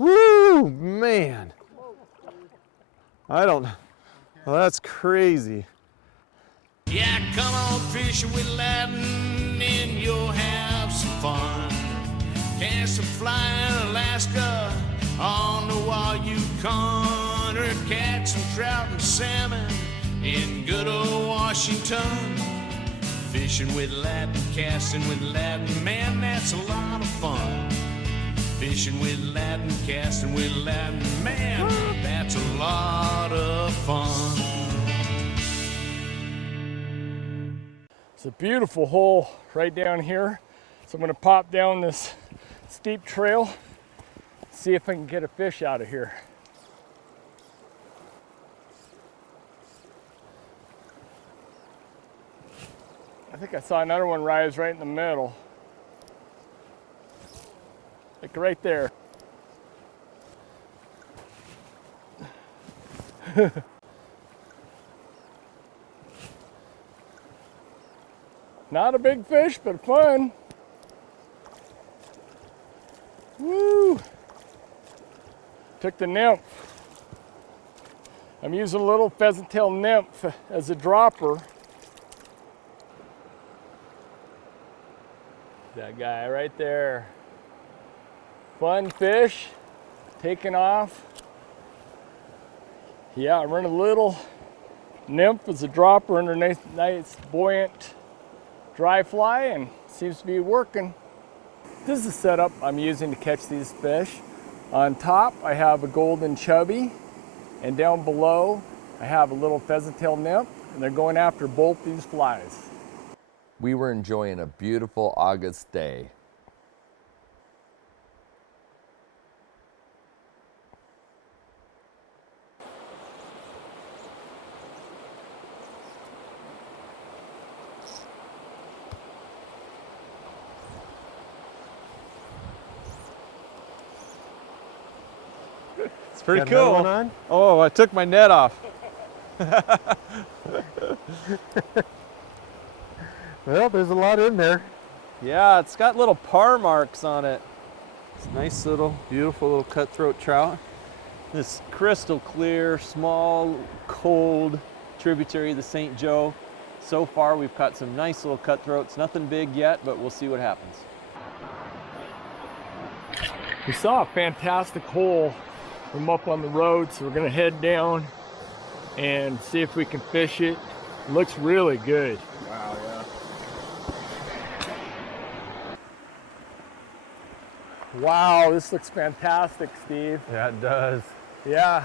Woo, man. I don't, well, that's crazy. Yeah, come on fishing with Ladin and you'll have some fun. Cast a fly in Alaska on the wild Yukon, or catch some trout and salmon in good old Washington. Fishing with Ladin, casting with Ladin, man, that's a lot of fun. Fishing with Ladin, casting with Ladin, man, that's a lot of fun. It's a beautiful hole right down here. So I'm gonna pop down this steep trail, see if I can get a fish out of here. I think I saw another one rise right in the middle. Like right there. Not a big fish, but fun. Woo! Took the nymph. I'm using a little pheasant tail nymph as a dropper. That guy right there. Fun fish, taking off. Yeah, I run a little nymph as a dropper under a nice buoyant dry fly, and seems to be working. This is the setup I'm using to catch these fish. On top, I have a golden chubby, and down below, I have a little pheasant tail nymph, and they're going after both these flies. We were enjoying a beautiful August day. It's pretty cool. On? Oh, I took my net off. Well, there's a lot in there. Yeah, it's got little par marks on it. It's a nice little, beautiful little cutthroat trout. This crystal clear, small, cold tributary of the St. Joe. So far, we've caught some nice little cutthroats. Nothing big yet, but we'll see what happens. We saw a fantastic hole from up on the road, so we're gonna head down and see if we can fish it. It looks really good. Wow, yeah. Wow, this looks fantastic, Steve. Yeah, it does. Yeah,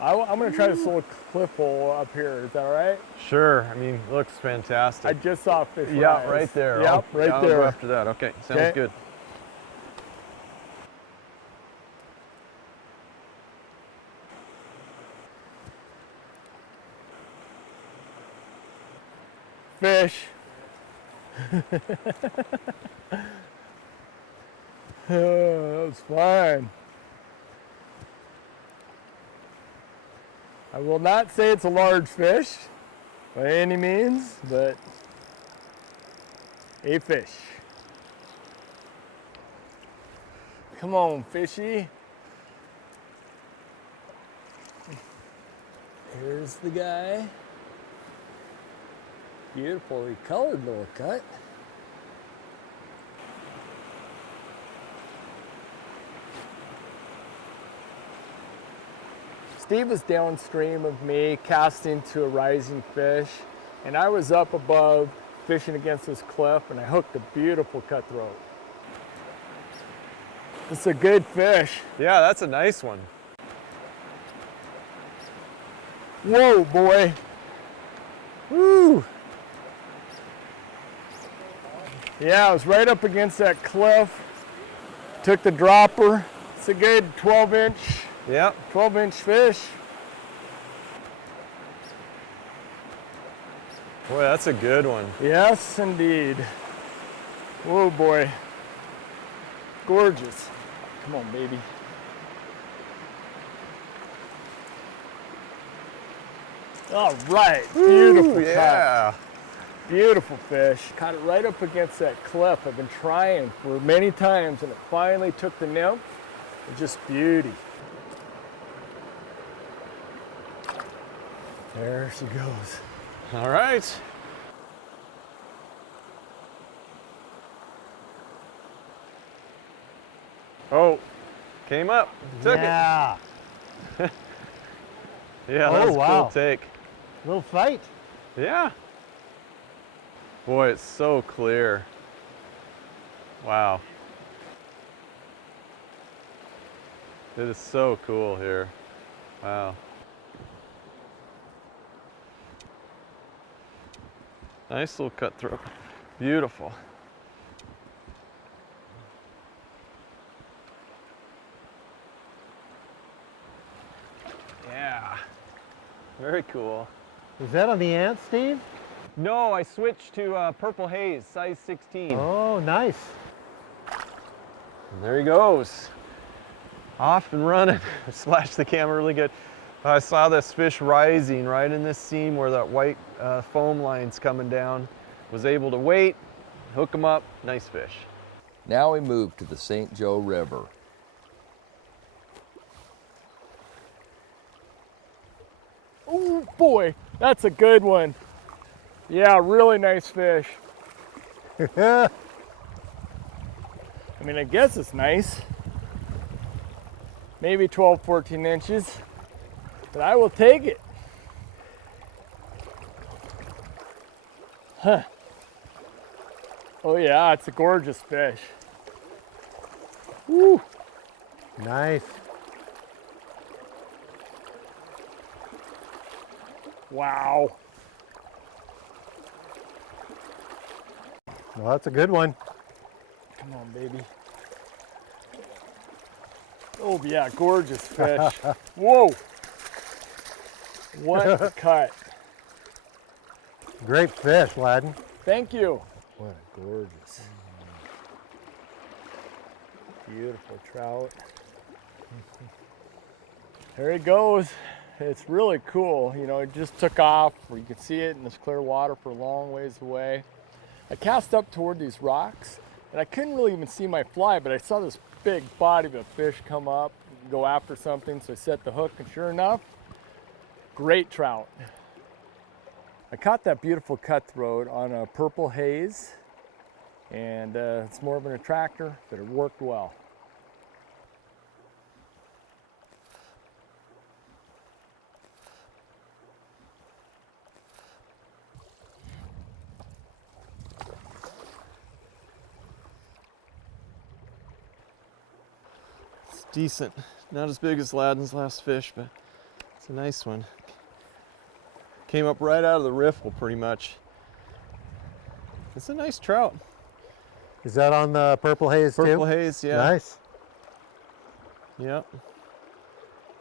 I'm gonna try this little cliff hole up here. Is that all right? Sure. I mean, it looks fantastic. I just saw a fish rise. Yeah, right there. Yep, right I'll there. go after that. Okay, sounds good. Fish. Oh, that was fun. I will not say it's a large fish by any means, but a fish. Come on, fishy. Here's the guy. Beautifully colored little cut. Steve was downstream of me casting to a rising fish, and I was up above fishing against this cliff, and I hooked a beautiful cutthroat. It's a good fish. Yeah, that's a nice one. Whoa, boy. Woo! Yeah, I was right up against that cliff. Took the dropper. It's a good 12-inch. Yep. 12-inch fish. Boy, that's a good one. Yes, indeed. Whoa, boy. Gorgeous. Come on, baby. All right, beautiful cut. Yeah. Beautiful fish. Caught it right up against that cliff. I've been trying for many times, and it finally took the nymph. They're just beauty. There she goes. All right. Oh, came up, took it. Yeah. Yeah, Oh, that was a wow. cool take. Little fight. Yeah. Boy, it's so clear. Wow. It is so cool here. Wow. Nice little cutthroat. Beautiful. Yeah. Very cool. Is that on the ant, Steve? No, I switched to Purple Haze, size 16. Oh, nice. And there he goes. Off and running. I splashed the camera really good. I saw this fish rising right in this seam where that white foam line's coming down. Was able to wait, hook him up, nice fish. Now we move to the St. Joe River. Oh boy, that's a good one. Yeah, really nice fish. I mean, I guess it's nice. Maybe 12, 14 inches, but I will take it. Huh. Oh yeah, it's a gorgeous fish. Woo. Nice. Wow. Well, that's a good one. Come on, baby. Oh yeah, gorgeous fish. Whoa. What a cut. Great fish, Ladin. Thank you. What a gorgeous. Beautiful trout. There he goes. It's really cool. You know, it just took off. You can see it in this clear water for a long ways away. I cast up toward these rocks, and I couldn't really even see my fly, but I saw this big body of a fish come up, go after something, so I set the hook, and sure enough, great trout. I caught that beautiful cutthroat on a Purple Haze, and it's more of an attractor, but it worked well. It's decent. Not as big as Ladin's last fish, but it's a nice one. Came up right out of the riffle pretty much. It's a nice trout. Is that on the Purple Haze too? Purple Haze, yeah. Nice. Yep.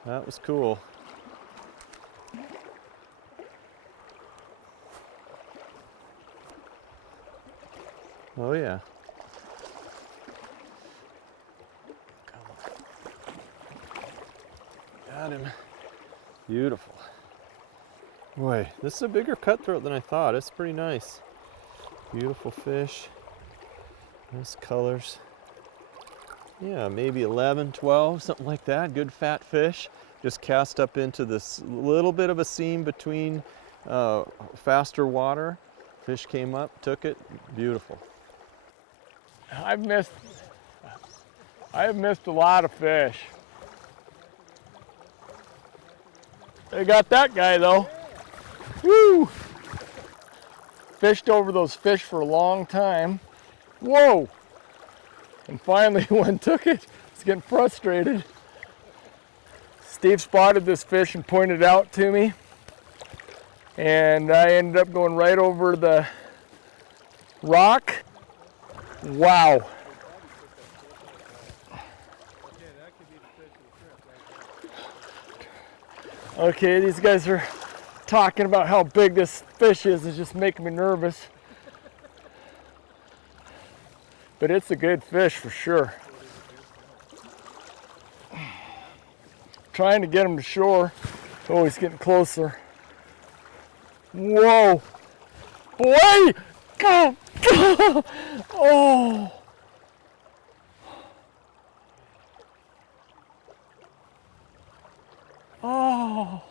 That was cool. Oh yeah. Got him. Beautiful. Boy, this is a bigger cutthroat than I thought. It's pretty nice. Beautiful fish. Nice colors. Yeah, maybe 11, 12, something like that. Good fat fish. Just cast up into this little bit of a seam between faster water. Fish came up, took it. Beautiful. I have missed a lot of fish. They got that guy though. Woo! Fished over those fish for a long time. Whoa! And finally one took it. It's getting frustrated. Steve spotted this fish and pointed it out to me. And I ended up going right over the rock. Wow. Okay, these guys are talking about how big this fish is. It's just making me nervous. But it's a good fish for sure. Trying to get him to shore. Oh, he's getting closer. Whoa. Boy! Go! Go! Oh! Oh,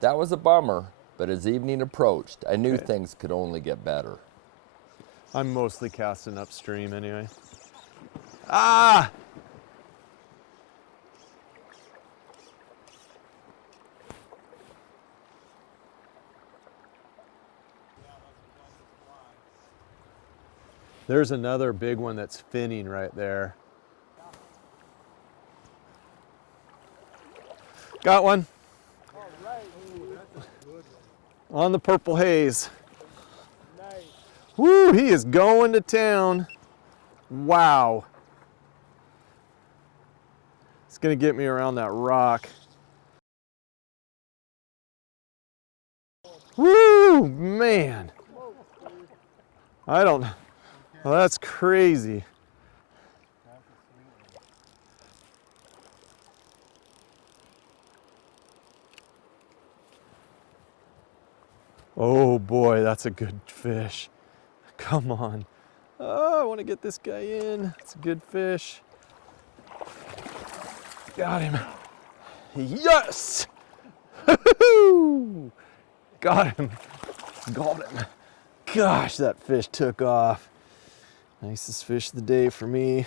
That was a bummer, but as evening approached, I knew things could only get better. I'm mostly casting upstream anyway. Ah! There's another big one that's finning right there. Got one. On the Purple Haze. nice. Woo, he is going to town. Wow. It's gonna get me around that rock. Woo, man. I don't, well, that's crazy. Oh boy, that's a good fish. Come on. Oh, I want to get this guy in. It's a good fish. Got him. Yes! Got him. Got him. Gosh, that fish took off. Nicest fish of the day for me.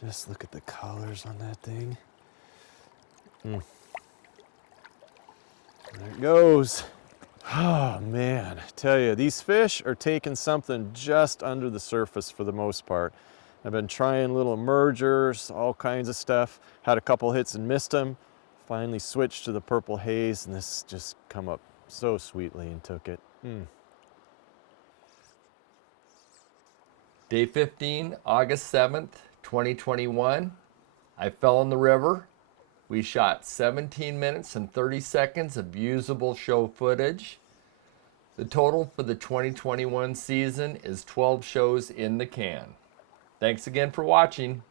Just look at the colors on that thing. There it goes. Oh man, I tell you, these fish are taking something just under the surface for the most part. I've been trying little emergers, all kinds of stuff. Had a couple hits and missed them. Finally switched to the Purple Haze, and this just come up so sweetly and took it. Day 15, August 7th, 2021. I fell in the river. We shot 17 minutes and 30 seconds of usable show footage. The total for the 2021 season is 12 shows in the can. Thanks again for watching.